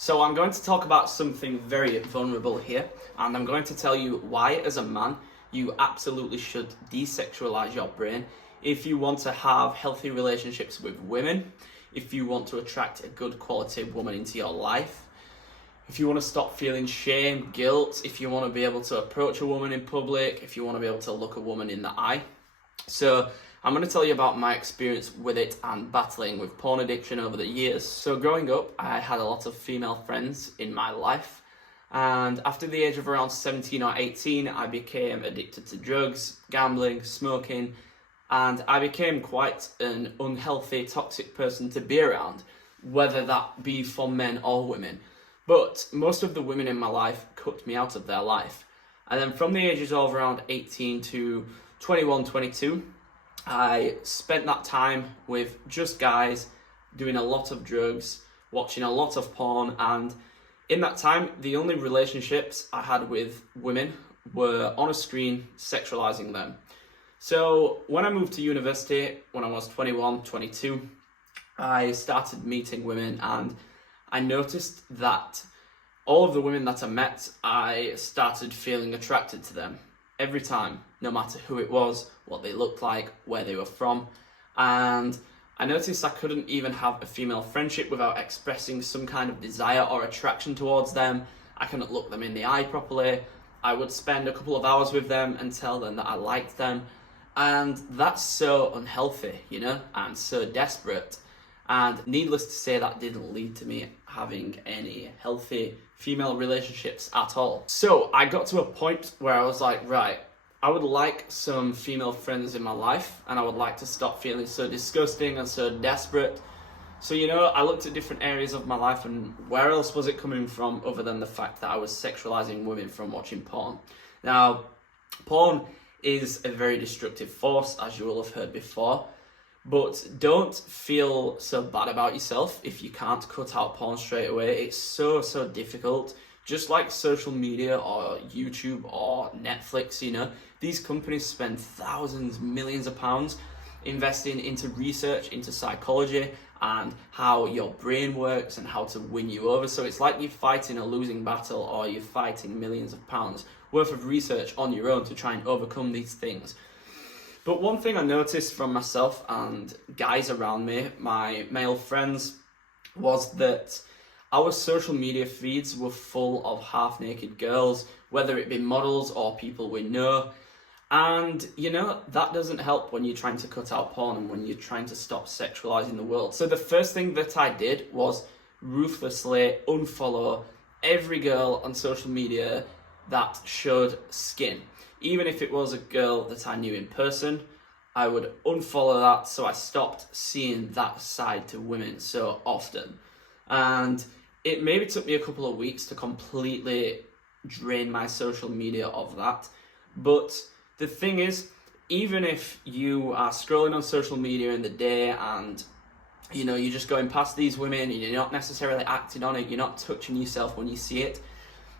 So I'm going to talk about something very vulnerable here, and I'm going to tell you why, as a man, you absolutely should desexualize your brain if you want to have healthy relationships with women, if you want to attract a good quality woman into your life, if you want to stop feeling shame, guilt, if you want to be able to approach a woman in public, if you want to be able to look a woman in the eye. So I'm going to tell you about my experience with it and battling with porn addiction over the years. So growing up, I had a lot of female friends in my life. And after the age of around 17 or 18, I became addicted to drugs, gambling, smoking, and I became quite an unhealthy, toxic person to be around, whether that be for men or women. But most of the women in my life cut me out of their life. And then from the ages of around 18 to 21, 22, I spent that time with just guys, doing a lot of drugs, watching a lot of porn, and in that time, the only relationships I had with women were on a screen, sexualizing them. So when I moved to university, when I was 21, 22, I started meeting women, and I noticed that all of the women that I met, I started feeling attracted to them every time, no matter who it was, what they looked like, where they were from. And I noticed I couldn't even have a female friendship without expressing some kind of desire or attraction towards them. I couldn't look them in the eye properly. I would spend a couple of hours with them and tell them that I liked them. And that's so unhealthy, and so desperate. And needless to say, that didn't lead to me having any healthy female relationships at all. So I got to a point where I was like, right, I would like some female friends in my life, and I would like to stop feeling so disgusting and so desperate. So, I looked at different areas of my life, and where else was it coming from other than the fact that I was sexualizing women from watching porn? Now, porn is a very destructive force, as you will have heard before. But don't feel so bad about yourself if you can't cut out porn straight away. It's so difficult. Just like social media or YouTube or Netflix, these companies spend thousands, millions of pounds investing into research, into psychology and how your brain works and how to win you over. So it's like you're fighting a losing battle, or you're fighting millions of pounds worth of research on your own to try and overcome these things. But one thing I noticed from myself and guys around me, my male friends, was that our social media feeds were full of half-naked girls, whether it be models or people we know. And, that doesn't help when you're trying to cut out porn and when you're trying to stop sexualizing the world. So the first thing that I did was ruthlessly unfollow every girl on social media that showed skin. Even if it was a girl that I knew in person, I would unfollow that, so I stopped seeing that side to women so often. And it maybe took me a couple of weeks to completely drain my social media of that. But the thing is, even if you are scrolling on social media in the day and you're just going past these women and you're not necessarily acting on it, you're not touching yourself when you see it,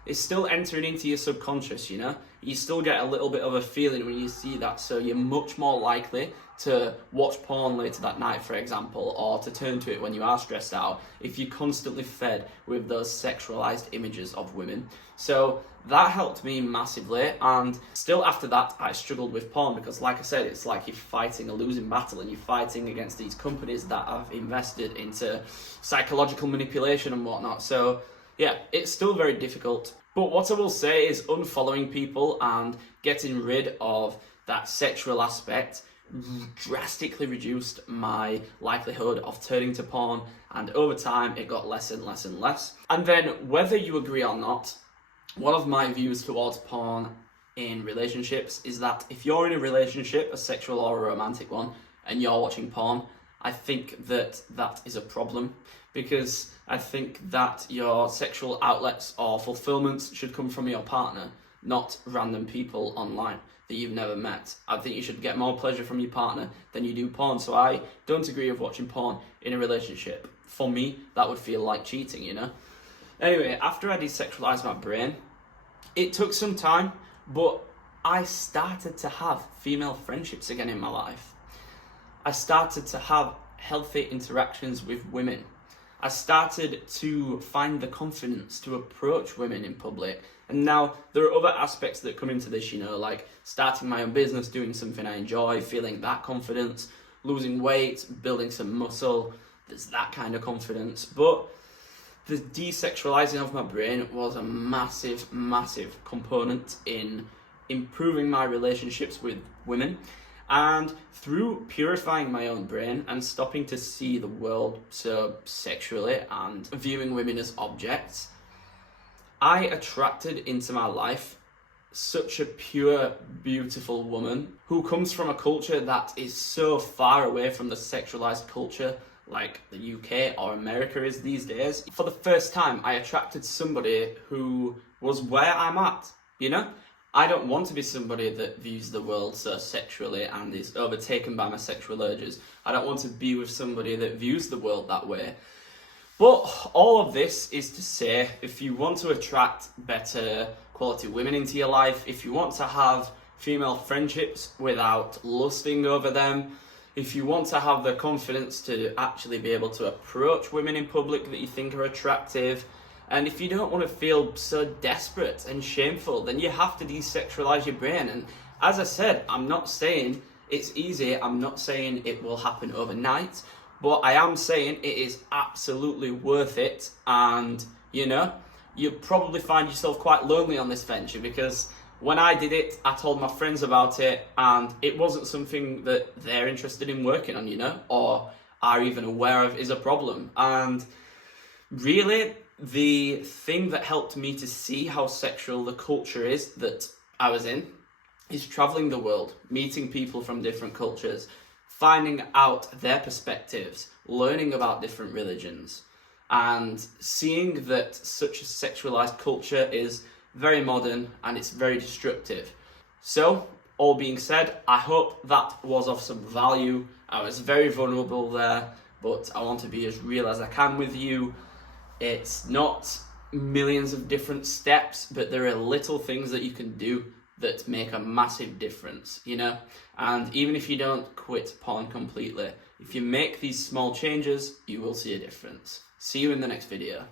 it's still entering into your subconscious, You still get a little bit of a feeling when you see that, so you're much more likely to watch porn later that night, for example, or to turn to it when you are stressed out, if you're constantly fed with those sexualized images of women. So that helped me massively, and still after that, I struggled with porn because, like I said, it's like you're fighting a losing battle and you're fighting against these companies that have invested into psychological manipulation and whatnot. So yeah, it's still very difficult. But what I will say is unfollowing people and getting rid of that sexual aspect drastically reduced my likelihood of turning to porn, and over time it got less and less and less. And then, whether you agree or not, one of my views towards porn in relationships is that if you're in a relationship, a sexual or a romantic one, and you're watching porn, I think that is a problem, because I think that your sexual outlets or fulfillments should come from your partner, not random people online that you've never met. I think you should get more pleasure from your partner than you do porn. So I don't agree with watching porn in a relationship. For me, that would feel like cheating, Anyway, after I desexualized my brain, it took some time, but I started to have female friendships again in my life. I started to have healthy interactions with women. I started to find the confidence to approach women in public. And now there are other aspects that come into this, like starting my own business, doing something I enjoy, feeling that confidence, losing weight, building some muscle. There's that kind of confidence. But the desexualizing of my brain was a massive, massive component in improving my relationships with women. And through purifying my own brain and stopping to see the world so sexually and viewing women as objects, I attracted into my life such a pure, beautiful woman who comes from a culture that is so far away from the sexualized culture like the UK or America is these days. For the first time, I attracted somebody who was where I'm at, I don't want to be somebody that views the world so sexually and is overtaken by my sexual urges. I don't want to be with somebody that views the world that way. But all of this is to say, if you want to attract better quality women into your life, if you want to have female friendships without lusting over them, if you want to have the confidence to actually be able to approach women in public that you think are attractive, and if you don't want to feel so desperate and shameful, then you have to desexualize your brain. And as I said, I'm not saying it's easy. I'm not saying it will happen overnight. But I am saying it is absolutely worth it. And, you'll probably find yourself quite lonely on this venture, because when I did it, I told my friends about it, and it wasn't something that they're interested in working on, or are even aware of is a problem. And really, the thing that helped me to see how sexual the culture is that I was in is traveling the world, meeting people from different cultures, finding out their perspectives, learning about different religions, and seeing that such a sexualized culture is very modern and it's very destructive. So, all being said, I hope that was of some value. I was very vulnerable there, but I want to be as real as I can with you. It's not millions of different steps, but there are little things that you can do that make a massive difference, And even if you don't quit porn completely, if you make these small changes, you will see a difference. See you in the next video.